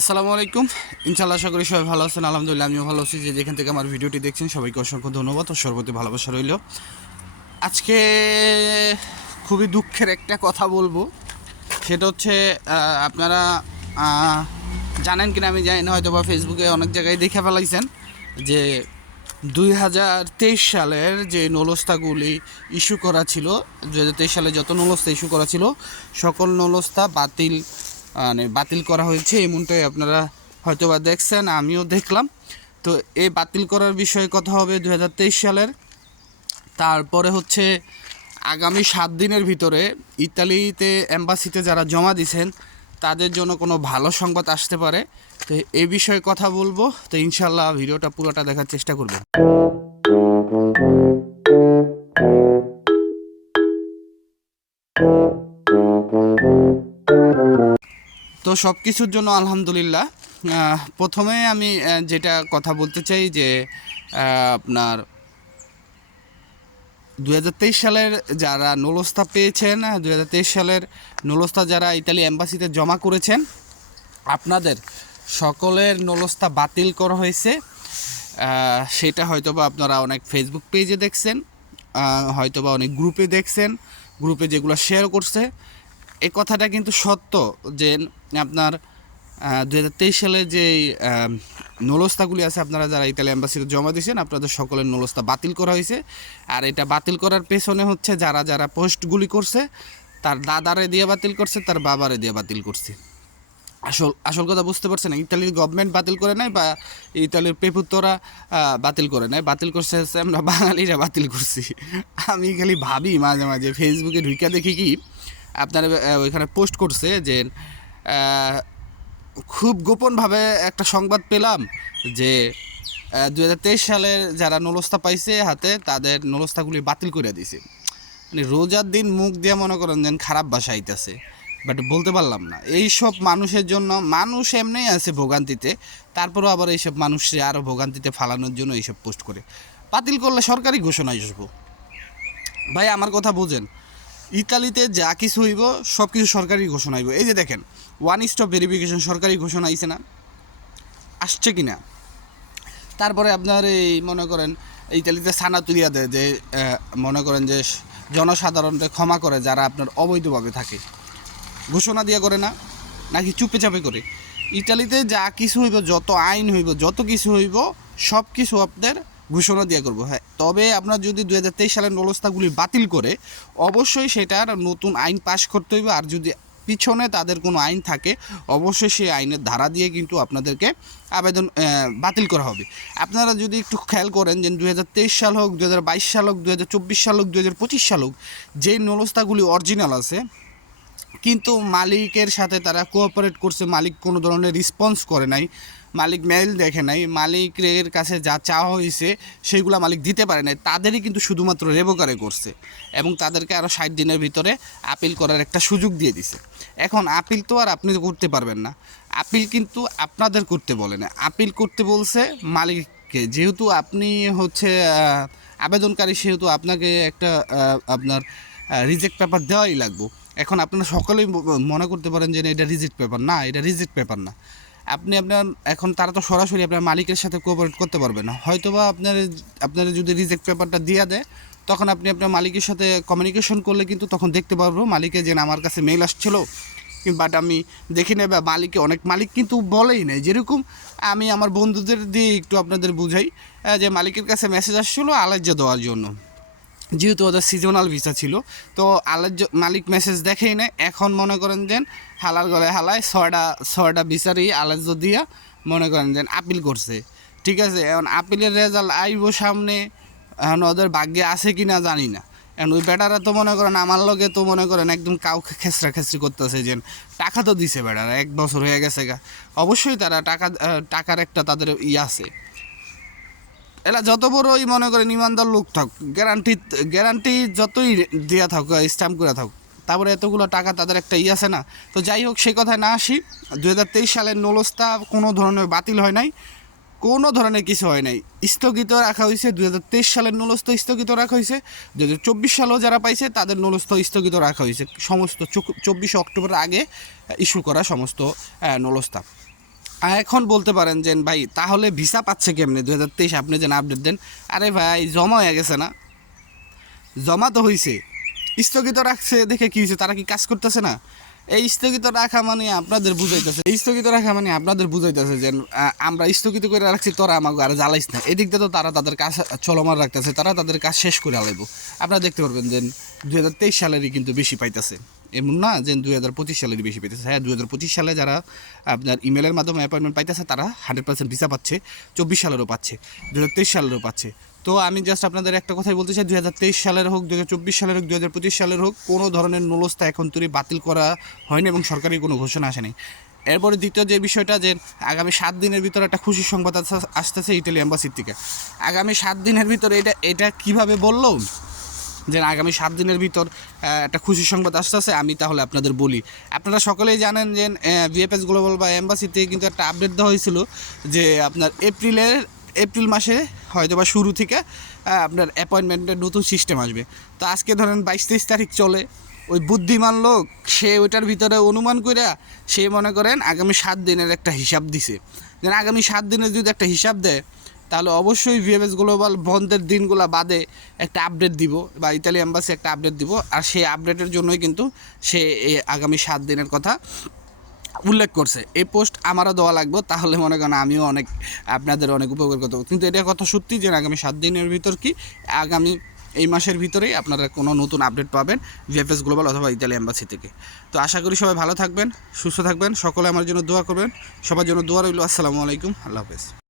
আসসালামু আলাইকুম। ইনশাআল্লাহ আশা করি সবাই ভালো আছেন। আলহামদুলিল্লাহ আমিও ভালো আছি। যে যেখান থেকে আমার ভিডিওটি দেখছেন সবাইকে অসংখ্য ধন্যবাদ ও সর্বতি ভালোবাসা রইল। আজকে খুবই দুঃখের একটা কথা বলবো, সেটা হচ্ছে আপনারা জানেন কিনা আমি জানি না, হয়তো বা ফেসবুকে অনেক জায়গায় দেখে ফেলাইছেন যে 2023 সালের যে নলস্তাগুলি ইস্যু করা ছিল, 2023 সালে যত নলস্তা ইস্যু করা ছিল সকল নলস্তা বাতিল করা হয়েছে। এমনটাই আপনারা হয়তো বা দেখছেন, আমিও দেখলাম। তো এই বাতিল করার বিষয়ে কথা হবে 2023 সালের। তারপরে হচ্ছে আগামী 7 দিনের ভিতরে ইতালিতে এম্বাসিতে যারা জমা দিয়েছেন তাদের জন্য কোনো ভালো সংবাদ আসতে পারে। তো এই বিষয়ে কথা বলবো। তো ইনশাল্লাহ ভিডিওটা পুরোটা দেখার চেষ্টা করবেন। তো সব কিছুর জন্য আলহামদুলিল্লাহ। প্রথমে আমি যেটা কথা বলতে চাই যে আপনার 2023 সালের যারা নলস্তা পেয়েছেন, 2023 সালের নলস্তা যারা ইতালি এম্বাসিতে জমা করেছেন, আপনাদের সকলের নলস্তা বাতিল করা হয়েছে। সেটা হয়তোবা আপনারা অনেক ফেসবুক পেজে দেখছেন, হয়তোবা অনেক গ্রুপে দেখছেন, গ্রুপে যেগুলো শেয়ার করছে। এই কথাটা কিন্তু সত্য যে আপনার 2023 সালে যে নলস্তাগুলি আছে আপনারা যারা ইতালি অ্যাম্বাসিতে জমা দিয়েছেন, আপনাদের সকলের নলস্তা বাতিল করা হয়েছে। আর এটা বাতিল করার পেছনে হচ্ছে যারা যারা পোস্টগুলি করছে, তার দাদারে দিয়ে বাতিল করছে, তার বাবারে দিয়ে বাতিল করছে। আসল আসল কথা বুঝতে পারছেন, ইতালির গভর্নমেন্ট বাতিল করে নাই বা ইতালির পেপুত্তরা বাতিল করে নাই, বাতিল করছে হচ্ছে আমরা বাঙালিরা বাতিল করছি। আমি খালি ভাবি মাঝে মাঝে ফেসবুকে ঢুইকা দেখি কি আপনারা ওইখানে পোস্ট করছে যে খুব গোপনভাবে একটা সংবাদ পেলাম যে 2023 সালের যারা নলস্তা পাইছে হাতে, তাদের নলস্তাগুলি বাতিল করে দিছে। মানে রোজার দিন মুখ দিয়ে মনে করেন যেন খারাপ ভাষা আইতেছে, বাট বলতে পারলাম না। এইসব মানুষের জন্য, মানুষ এমনিই আছে ভোগান্তিতে, তারপরেও আবার এইসব মানুষকে আরও ভোগান্তিতে ফালানোর জন্য এইসব পোস্ট করে। বাতিল করলে সরকারি ঘোষণা আসবো। ভাই আমার কথা বোঝেন, ইতালিতে যা কিছু হইব সব কিছু সরকারি ঘোষণা হইব। এই যে দেখেন, ওয়ান স্টপ ভেরিফিকেশন সরকারি ঘোষণা আইছে না, আসছে কি না? তারপরে আপনার এই মনে করেন ইতালিতে সানা তুলিয়া দেয় যে মনে করেন যে জনসাধারণকে ক্ষমা করে যারা আপনার অবৈধভাবে থাকে, ঘোষণা দিয়ে করে না, নাকি চুপে চাপে করে? ইটালিতে যা কিছু হইব, যত আইন হইব, যত কিছু হইব, সব কিছু আপনার ঘোষণা দিয়ে করবো। হ্যাঁ, তবে আপনার যদি 2023 সালের নলস্তাগুলি বাতিল করে, অবশ্যই সেটার নতুন আইন পাশ করতে হইবে। আর যদি পিছনে তাদের কোনো আইন থাকে, অবশ্যই সেই আইনের ধারা দিয়ে কিন্তু আপনাদেরকে আবেদন বাতিল করা হবে। আপনারা যদি একটু খেয়াল করেন যে 2023 সাল হোক, 2022 সাল হোক, 2024 সাল হোক, 2025 সাল হোক, যেই নলস্তাগুলি অরিজিনাল আছে কিন্তু মালিকের সাথে তারা কোঅপারেট করছে, মালিক কোনো ধরনের রেসপন্স করে নাই, মালিক মেইল দেখে নাই, মালিকের কাছে যা চাওয়া হয়েছে সেইগুলো মালিক দিতে পারে নাই, তাদেরই কিন্তু শুধুমাত্র রেভোকারে করছে এবং তাদেরকে আরও 60 দিনের ভিতরে আপিল করার একটা সুযোগ দিয়ে দিছে। এখন আপিল তো আর আপনি করতে পারবেন না, আপিল কিন্তু আপনাদের করতে বলে না, আপিল করতে বলছে মালিককে। যেহেতু আপনি হচ্ছে আবেদনকারী, সেহেতু আপনাকে একটা আপনার রিজেক্ট পেপার দেওয়াই লাগবে। এখন আপনারা সকলেই মনে করতে পারেন যে এটা রিজেক্ট পেপার না, এটা রিজেক্ট পেপার না। আপনি আপনার এখন তারা তো সরাসরি আপনার মালিকের সাথে কোঅপারেট করতে পারবে না। হয়তোবা আপনার যদি রিজেক্ট পেপারটা দিয়ে দেয়, তখন আপনি আপনার মালিকের সাথে কমিউনিকেশন করলে কিন্তু তখন দেখতে পারবো মালিকে যে আমার কাছে মেইল আসছিলো, বাট আমি দেখি না, বা অনেক মালিক কিন্তু বলেই নেই। যেরকম আমি আমার বন্ধুদের দিয়ে একটু আপনাদের বুঝাই যে মালিকের কাছে মেসেজ আসছিলো আলাজ্জা দেওয়ার জন্য, যেহেতু ওদের সিজনাল ভিসা ছিল। তো মালিক মেসেজ দেখেই না। এখন মনে করেন যেন হালার গলায় হালায় ছয়টা বিচারই আলাজ্য দিয়া মনে করেন যেন আপিল করছে। ঠিক আছে, এখন আপিলের রেজাল্ট আইব সামনে, এখন ওদের ভাগ্যে আছে কি না জানি না। এখন ওই বেটারা তো মনে করেন আমার লগে তো মনে করেন একদম কাউকে খেসরি করতেছে যে টাকা তো দিছে বেটারা, 1 বছর হয়ে গেছে গা। অবশ্যই তারা টাকার একটা তাদের আছে। এরা যত বড়ই মনে করেন ইমানদার লোক থাক, গ্যারান্টি যতই দেওয়া থাক, স্ট্যাম্প করে থাক, তারপরে এতগুলো টাকা তাদের একটা আছে না। তো যাই হোক, সে কথায় না আসি। 2023 সালের নলস্তা কোনো ধরনের বাতিল হয় নাই, কোনো ধরনের কিছু হয় নাই, স্থগিত রাখা হয়েছে। 2023 সালের নলস্তা স্থগিত রাখা হয়েছে। 2024 সালেও যারা পাইছে তাদের নলস্তা স্থগিত রাখা হয়েছে, সমস্ত 24 অক্টোবরের আগে ইস্যু করা সমস্ত নলস্তা। এখন বলতে পারেন যে ভাই তাহলে ভিসা পাচ্ছে কেমনে 2023 আপনি যেন আপডেট দেন। আরে ভাই জমা হয়ে গেছে না, জমা তো হয়েছে, স্থগিত রাখছে দেখে কি হয়েছে, তারা কি কাজ করতেছে না? এই স্থগিত রাখা মানে আপনাদের বুঝাইতেছে, এই স্থগিত রাখা মানে আপনাদের বুঝাইতেছে যে আমরা স্থগিত করে রাখছি, তোরা আমাকে আর জ্বালাইস না। এদিক দিয়ে তো তারা তাদের কাজ চলমান রাখতেছে, তারা তাদের কাজ শেষ করে আলাইব। আপনারা দেখতে পারবেন যে 2023 সালেরই কিন্তু বেশি পাইতেছে, এমন না যে 2025 সালেরই বেশি পাইতেছে। হ্যাঁ, 2025 সালে যারা আপনার ইমেলের মাধ্যমে অ্যাপয়েন্টমেন্ট পাইতেছে তারা 100% ভিসা পাচ্ছে, 24 সালেরও পাচ্ছে, 2023 সালেরও পাচ্ছে। তো আমি জাস্ট আপনাদের একটা কথাই বলতে চাই, 2023 সালের হোক, 2024 সালের হোক, 2025 সালের হোক, কোনো ধরনের নুলস্থা এখন তৈরি বাতিল করা হয়নি এবং সরকারি কোনো ঘোষণা আসেনি। এরপরে দ্বিতীয় যে বিষয়টা, যে আগামী 7 দিনের ভিতরে একটা খুশির সংবাদ আসতেছে ইটালি এম্বাসির থেকে। আগামী 7 দিনের ভিতরে এটা কীভাবে বললো যে আগামী 7 দিনের ভিতর একটা খুশির সংবাদ আসতেছে, আমি তাহলে আপনাদের বলি। আপনারা সকলেই জানেন যে ভিএফএস গ্লোবাল বা এম্বাসি থেকে কিন্তু একটা আপডেট দেওয়া হয়েছিল যে আপনার এপ্রিল মাসে হয়তো বা শুরু থেকে আপনার অ্যাপয়েন্টমেন্টের নতুন সিস্টেম আসবে। তো আজকে ধরেন 22-23 তারিখ চলে, ওই বুদ্ধিমান লোক সে ওইটার ভিতরে অনুমান করে সে মনে করেন আগামী 7 দিনের একটা হিসাব দিছে। যেন আগামী 7 দিনের যদি একটা হিসাব দেয় তাহলে অবশ্যই ভিএফএস গ্লোবাল বন্ধের দিনগুলো বাদে একটা আপডেট দিব, বা ইতালি এম্বাসি একটা আপডেট দিব। আর সেই আপডেটের জন্যই কিন্তু সে এই আগামী 7 দিনের কথা উল্লেখ করছে। এই পোস্ট আমারও দেওয়া লাগবে, তাহলে মনে করেন আমিও অনেক আপনাদের অনেক উপকার করতে পারবো। কিন্তু এটা কথা সত্যি যে আগামী 7 দিনের ভিতর কি আগামী এই মাসের ভিতরেই আপনারা কোনো নতুন আপডেট পাবেন ভিএফএস গ্লোবাল অথবা ইতালি এম্বাসি থেকে। তো আশা করি সবাই ভালো থাকবেন, সুস্থ থাকবেন, সকলে আমার জন্য দোয়া করবেন, সবার জন্য দোয়া রইল। আসসালামু আলাইকুম, আল্লাহ হাফেজ।